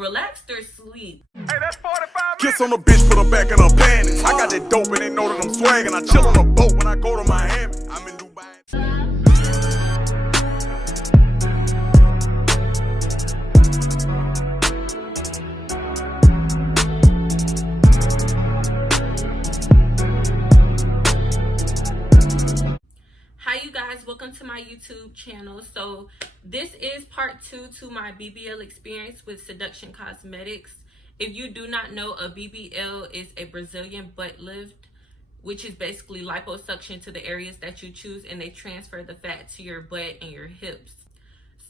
relaxed or sleep? Hey, that's 45 minutes. Kiss on the bitch, put her back in her panties. I got that dope and they know that I'm swagging. I chill on a boat when I go to Miami. I'm in Dubai. Hi you guys, welcome to my YouTube channel. So this is part 2 to my BBL experience with Seduction Cosmetics. If you do not know, a BBL is a Brazilian butt lift, which is basically liposuction to the areas that you choose, and they transfer the fat to your butt and your hips.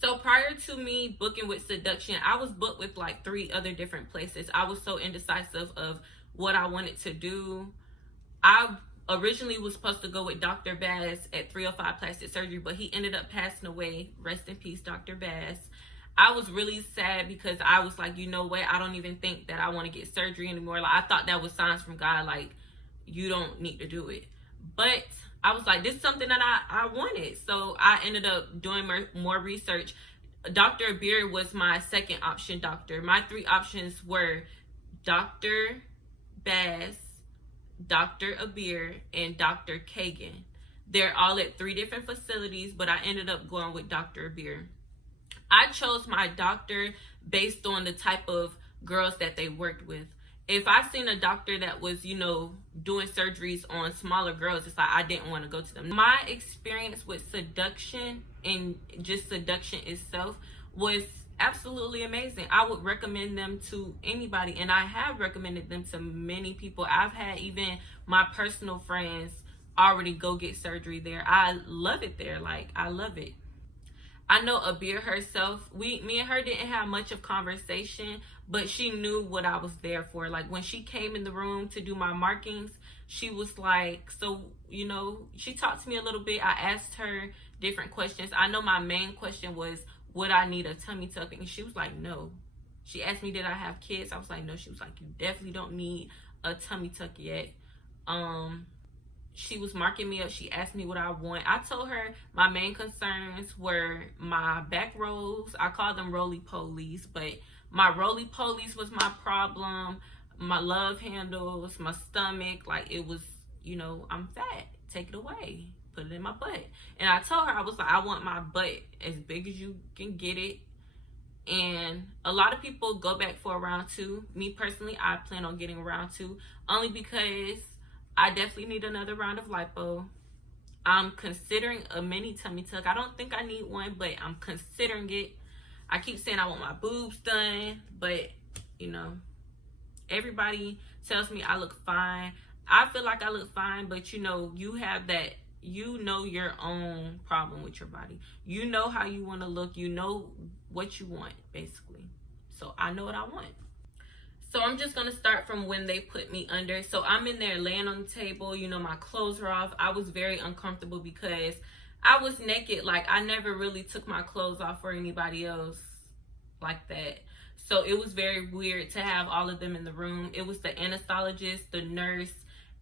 So prior to me booking with Seduction, I was booked with like 3 other different places. I was so indecisive of what I wanted to do. I originally was supposed to go with Dr. Bass at 305 Plastic Surgery, but he ended up passing away. Rest in peace, Dr. Bass. I was really sad because I was like, you know what? I don't even think that I want to get surgery anymore. Like, I thought that was signs from God, like, you don't need to do it. But I was like, this is something that I wanted. So I ended up doing more research. Dr. ABEER was my second option doctor. My 3 options were Dr. Bass, Dr. ABEER, and Dr. Kagan. They're all at 3 different facilities, but I ended up going with Dr. ABEER. I chose my doctor based on the type of girls that they worked with. If I seen a doctor that was, you know, doing surgeries on smaller girls, it's like I didn't want to go to them. My experience with Seduction and just Seduction itself was absolutely amazing. I would recommend them to anybody, and I have recommended them to many people. I've had even my personal friends already go get surgery there. I love it there. Like, I love it. I know ABEER herself, me and her didn't have much of conversation, but she knew what I was there for. Like, when she came in the room to do my markings, she was like, so, you know, she talked to me a little bit. I asked her different questions. I know my main question was, would I need a tummy tuck? And she was like, no. She asked me, did I have kids? I was like, no. She was like, you definitely don't need a tummy tuck yet. She was marking me up. She asked me what I want. I told her my main concerns were my back rolls. I call them roly-polies, but my roly-polies was my problem. My love handles, my stomach, like, it was, you know, I'm fat. Take it away. Put it in my butt. And I told her, I was like, I want my butt as big as you can get it. And a lot of people go back for a round 2. Me personally, I plan on getting a round 2, only because I definitely need another round of lipo. I'm considering a mini tummy tuck. I don't think I need one, but I'm considering it. I keep saying I want my boobs done, but, you know, everybody tells me I look fine. I feel like I look fine, but, you know, you have that, you know, your own problem with your body. You know how you want to look. You know what you want, basically. So I know what I want. So I'm just going to start from when they put me under. So I'm in there laying on the table. You know, my clothes are off. I was very uncomfortable because I was naked. Like, I never really took my clothes off for anybody else like that. So it was very weird to have all of them in the room. It was the anesthesiologist, the nurse,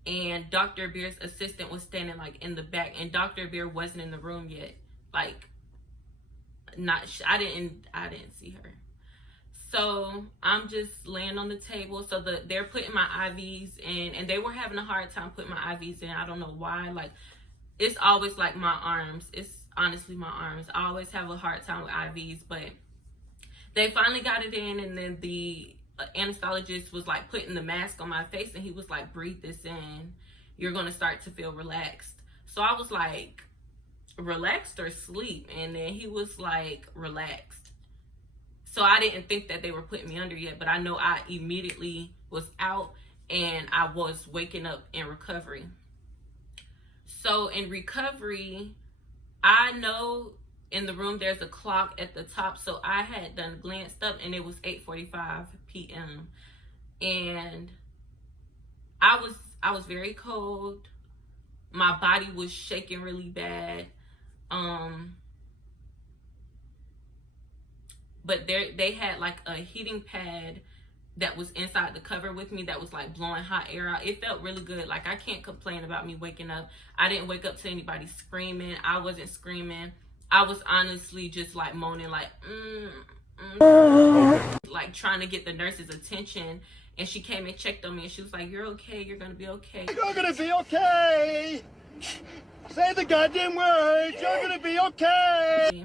and Dr. ABEER's assistant was standing like in the back, and Dr. ABEER wasn't in the room yet. Like, I didn't see her. So I'm just laying on the table. So they're putting my IVs in, and they were having a hard time putting my IVs in. I don't know why. Like, it's always like my arms. It's honestly my arms. I always have a hard time with IVs, but they finally got it in, and then the anesthesiologist was like putting the mask on my face, and he was like, breathe this in. You're going to start to feel relaxed. So I was like, relaxed or sleep? And then he was like, relaxed. So I didn't think that they were putting me under yet, but I know I immediately was out, and I was waking up in recovery. So in recovery, I know in the room there's a clock at the top. So I had done glanced up, and it was 8:45 p.m. And I was very cold. My body was shaking really bad. But they had like a heating pad that was inside the cover with me that was like blowing hot air out. It felt really good. Like, I can't complain about me waking up. I didn't wake up to anybody screaming. I wasn't screaming. I was honestly just like moaning, like, like like trying to get the nurse's attention, and she came and checked on me, and she was like, "You're okay. You're gonna be okay. You're gonna be okay. Say the goddamn words. You're gonna be okay."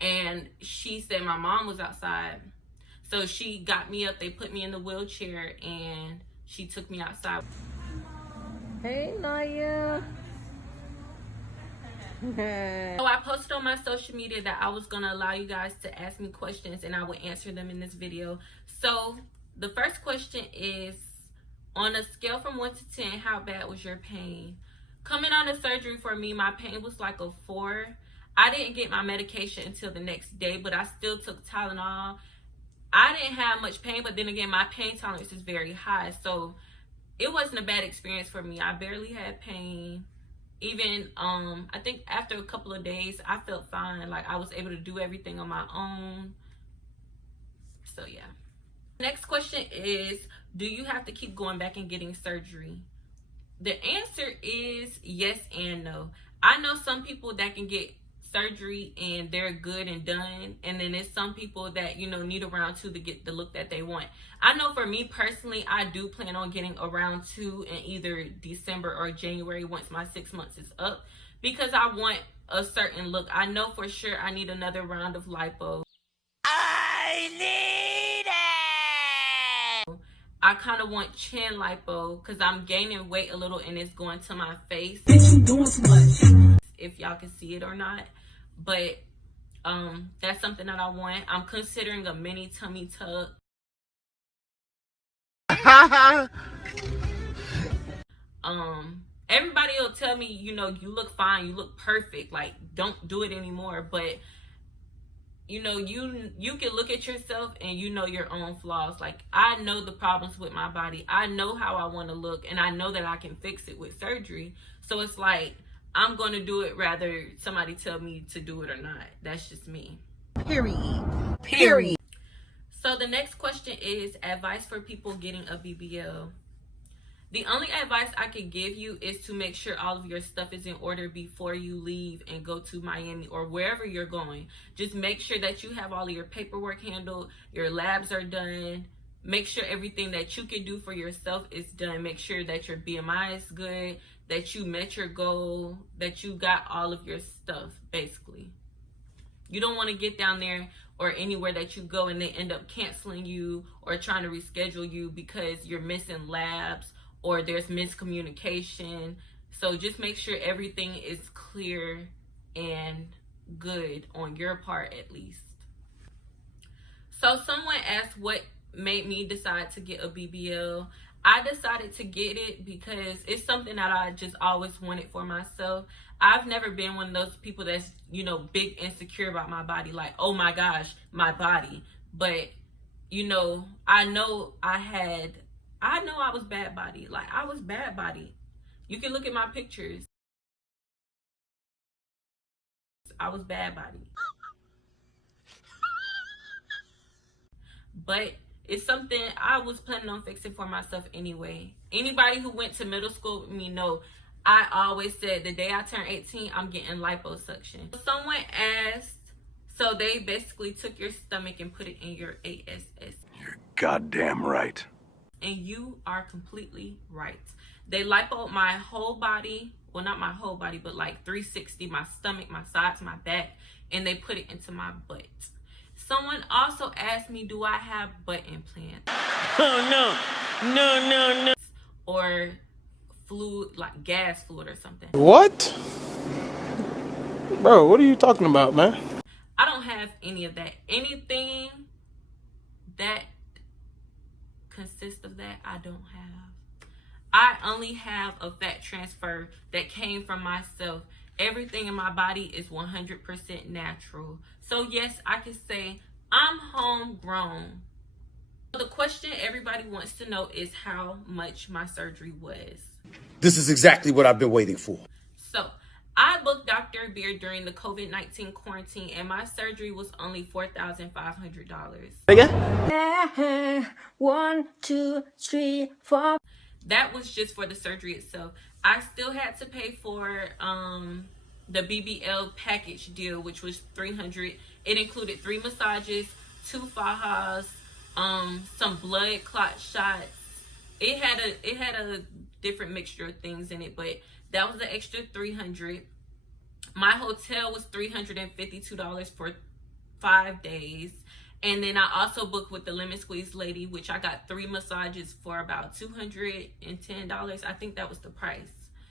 And she said my mom was outside, so she got me up. They put me in the wheelchair, and she took me outside. Hey, Naya. So I posted on my social media that I was gonna allow you guys to ask me questions, and I would answer them in this video. So the first question is, on a scale from 1 to 10, how bad was your pain? Coming out of surgery for me, my pain was like a 4. I didn't get my medication until the next day, but I still took Tylenol. I didn't have much pain, but then again, my pain tolerance is very high, so it wasn't a bad experience for me. I barely had pain. Even I think after a couple of days, I felt fine. Like, I was able to do everything on my own. So yeah. Next question is, do you have to keep going back and getting surgery? The answer is yes and no. I know some people that can get surgery and they're good and done, and then there's some people that, you know, need a round 2 to get the look that they want. I know for me personally, I do plan on getting a round 2 in either December or January once my 6 months is up, because I want a certain look. I know for sure I need another round of lipo. I need it. I kind of want chin lipo because I'm gaining weight a little and it's going to my face. If y'all can see it or not, but that's something that I want. I'm considering a mini tummy tuck. Everybody will tell me, you know, you look fine, you look perfect, like, don't do it anymore. But you know, you can look at yourself and you know your own flaws. Like, I know the problems with my body. I know how I want to look, and I know that I can fix it with surgery. So it's like, I'm going to do it rather somebody tell me to do it or not. That's just me. Period. So the next question is advice for people getting a BBL. The only advice I can give you is to make sure all of your stuff is in order before you leave and go to Miami or wherever you're going. Just make sure that you have all of your paperwork handled, your labs are done. Make sure everything that you can do for yourself is done. Make sure that your BMI is good, that you met your goal, that you got all of your stuff, basically. You don't want to get down there or anywhere that you go and they end up canceling you or trying to reschedule you because you're missing labs or there's miscommunication. So just make sure everything is clear and good on your part, at least. So someone asked what made me decide to get a BBL. I decided to get it because it's something that I just always wanted for myself. I've never been one of those people that's, you know, big insecure about my body. Like, oh my gosh, my body. But, you know, I know I was bad body. Like, I was bad body. You can look at my pictures. I was bad body. But it's something I was planning on fixing for myself anyway. Anybody who went to middle school with me know I always said the day I turn 18, I'm getting liposuction. Someone asked, so they basically took your stomach and put it in your ASS. You're goddamn right. And you are completely right. They lipoed my whole body. Well, not my whole body, but like 360, my stomach, my sides, my back, and they put it into my butt. Someone also asked me, do I have butt implants? Oh, no. Or fluid, like gas fluid or something. What? Bro, what are you talking about, man? I don't have any of that. Anything that consists of that, I don't have. I only have a fat transfer that came from myself. Everything in my body is 100% natural. So yes, I can say I'm homegrown. The question everybody wants to know is how much my surgery was. This is exactly what I've been waiting for. So I booked Dr. ABEER during the COVID-19 quarantine, and my surgery was only $4,500. Again? 1, 2, 3, 4. That was just for the surgery itself. I still had to pay for the BBL package deal, which was $300. It included 3 massages, 2 fajas, some blood clot shots. It had a different mixture of things in it, but that was an extra $300. My hotel was $352 for 5 days. And then I also booked with the Lemon Squeeze lady, which I got 3 massages for about $210. I think that was the price.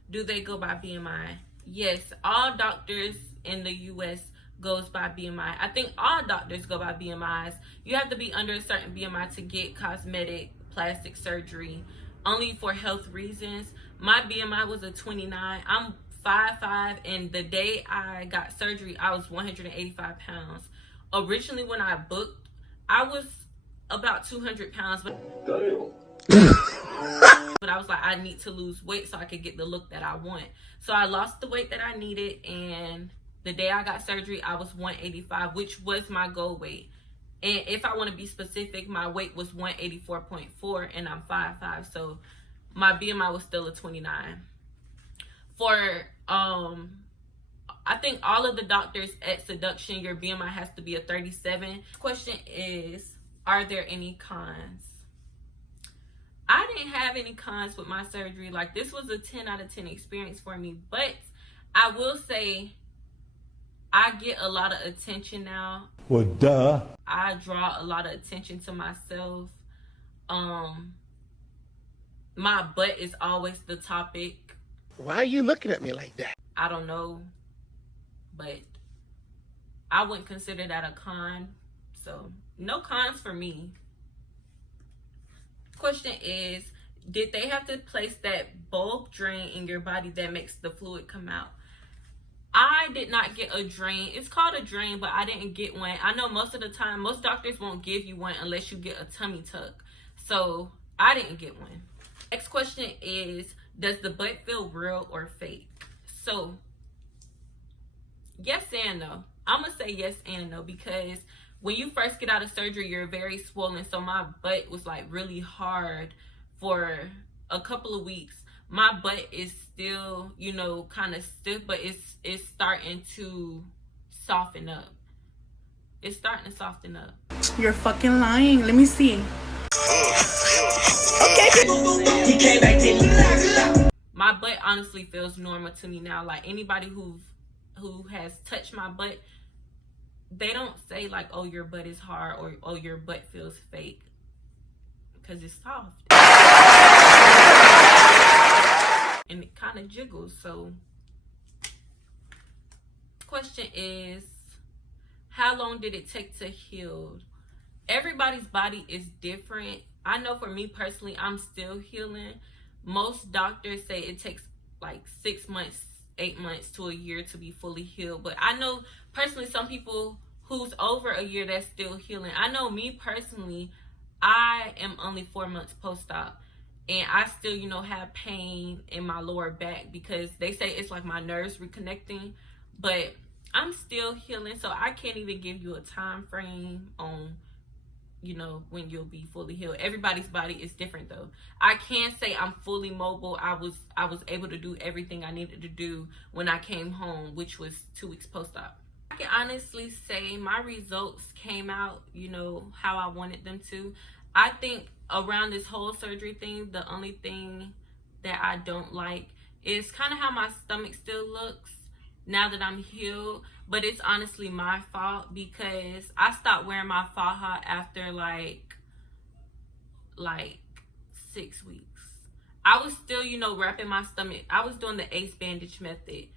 Do they go by BMI? Yes, all doctors in the US goes by BMI. I think all doctors go by BMIs. You have to be under a certain BMI to get cosmetic plastic surgery, only for health reasons. My BMI was a 29. I'm 5'5", and the day I got surgery, I was 185 pounds. Originally, when I booked, I was about 200 pounds, but I was like, I need to lose weight so I could get the look that I want. So I lost the weight that I needed, and the day I got surgery, I was 185, which was my goal weight. And if I want to be specific, my weight was 184.4, and I'm 5'5", so my BMI was still a 29. For I think all of the doctors at Seduction, your BMI has to be a 37. Question is, are there any cons? I didn't have any cons with my surgery. Like, this was a 10 out of 10 experience for me. But I will say, I get a lot of attention now. Well, duh. I draw a lot of attention to myself. My butt is always the topic. Why are you looking at me like that? I don't know, but I wouldn't consider that a con. So no cons for me. Question is, did they have to place that bulb drain in your body that makes the fluid come out? I did not get a drain. It's called a drain, but I didn't get one. I know most of the time, most doctors won't give you one unless you get a tummy tuck. So I didn't get one. Next question is, does the butt feel real or fake? So yes and no. I'm gonna say yes and no, because when you first get out of surgery, you're very swollen. So my butt was like really hard for a couple of weeks. My butt is still, you know, kind of stiff, but it's starting to soften up. It's starting to soften up. You're fucking lying. Let me see. My butt honestly feels normal to me now. Like, anybody who has touched my butt, they don't say like, oh, your butt is hard, or oh, your butt feels fake, because it's soft and it kind of jiggles. So question is, how long did it take to heal? Everybody's body is different. I know for me personally, I'm still healing. Most doctors say it takes like 6 months, 8 months to a year to be fully healed. But I know personally some people who's over a year that's still healing. I know me personally, I am only 4 months post-op, and I still, you know, have pain in my lower back because they say it's like my nerves reconnecting, but I'm still healing. So I can't even give you a time frame on, you know, when you'll be fully healed. Everybody's body is different though. I can't say I'm fully mobile. I was able to do everything I needed to do when I came home, which was 2 weeks post-op. I can honestly say my results came out, you know, how I wanted them to. I think around this whole surgery thing, the only thing that I don't like is kind of how my stomach still looks now that I'm healed. But it's honestly my fault because I stopped wearing my faja after like 6 weeks. I was still, you know, wrapping my stomach. I was doing the ace bandage method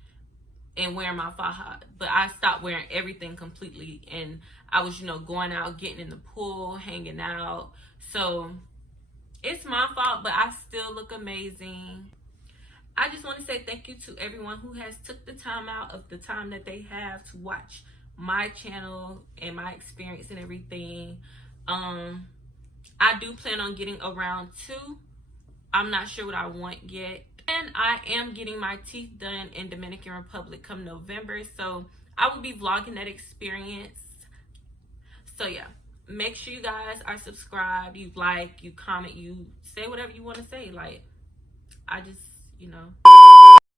and wearing my faja, but I stopped wearing everything completely, and I was, you know, going out, getting in the pool, hanging out. So it's my fault, but I still look amazing. I just want to say thank you to everyone who has took the time out of the time that they have to watch my channel and my experience and everything. I do plan on getting around 2. I'm not sure what I want yet. And I am getting my teeth done in Dominican Republic come November. So I will be vlogging that experience. So yeah, make sure you guys are subscribed, you like, you comment, you say whatever you want to say. Like, I just, you know.